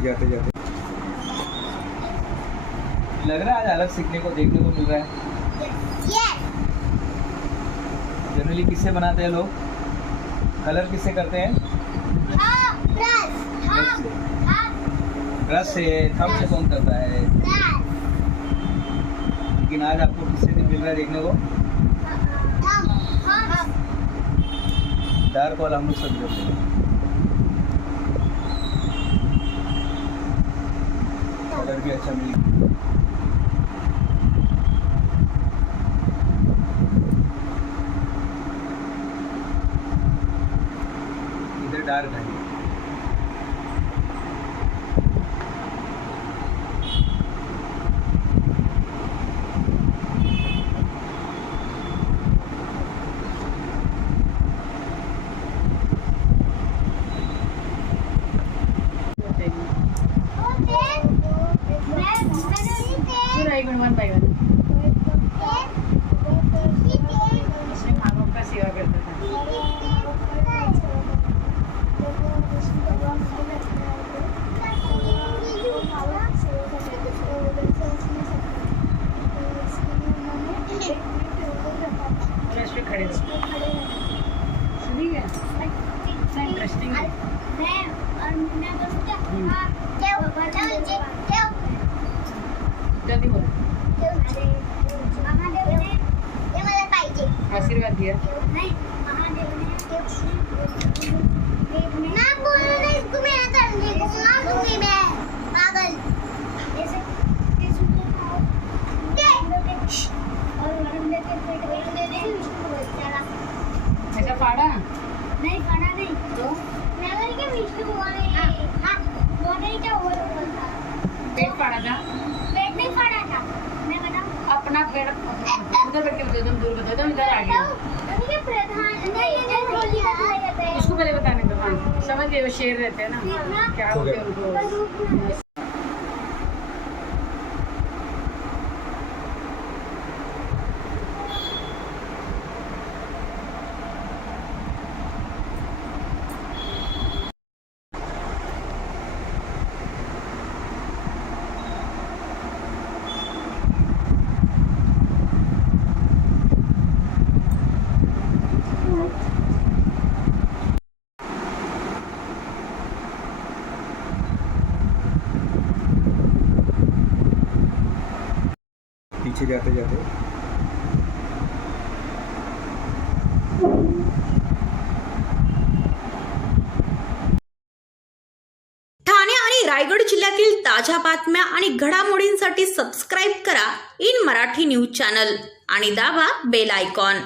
पीछे जाते जाते। लग रहा है आज अलग सीखने को देखने को मिल रहा है? Yes. जनरली किससे बनाते हैं लोग? कलर किससे करते हैं? हाँ. हाँ, ब्रश से। हाँ, ब्रश से थम से कौन करता है? लेकिन आज आपको किससे दिन मिल रहा है देखने को. हाँ, डार्क वाला हम लोग सब करते हैं। कलर भी अच्छा मिल इधर डार्क है। বাই ওয়ান বাই ওয়ান दे चला ऐसा फाड़ा नहीं खाना नहीं तो मैं बोली कि विष्णु हुआ नहीं हाँ वो नहीं क्या हुआ बोलता पेट फाड़ा था पेट नहीं फाड़ा था मैं बताऊँ अपना पेड़ उधर बैठ के बता दो दूर बता दो इधर आ है उसको पहले बताने दो हाँ। समझ गए वो शेर रहते हैं ना। क्या हो होते हैं उनको पीछे जाते जाते ठाणे आणि रायगड जिल्ह्यातील ताज्या बातम्या आणि घडामोडींसाठी सबस्क्राईब करा इन मराठी न्यूज चॅनल आणि दाबा बेल आयकॉन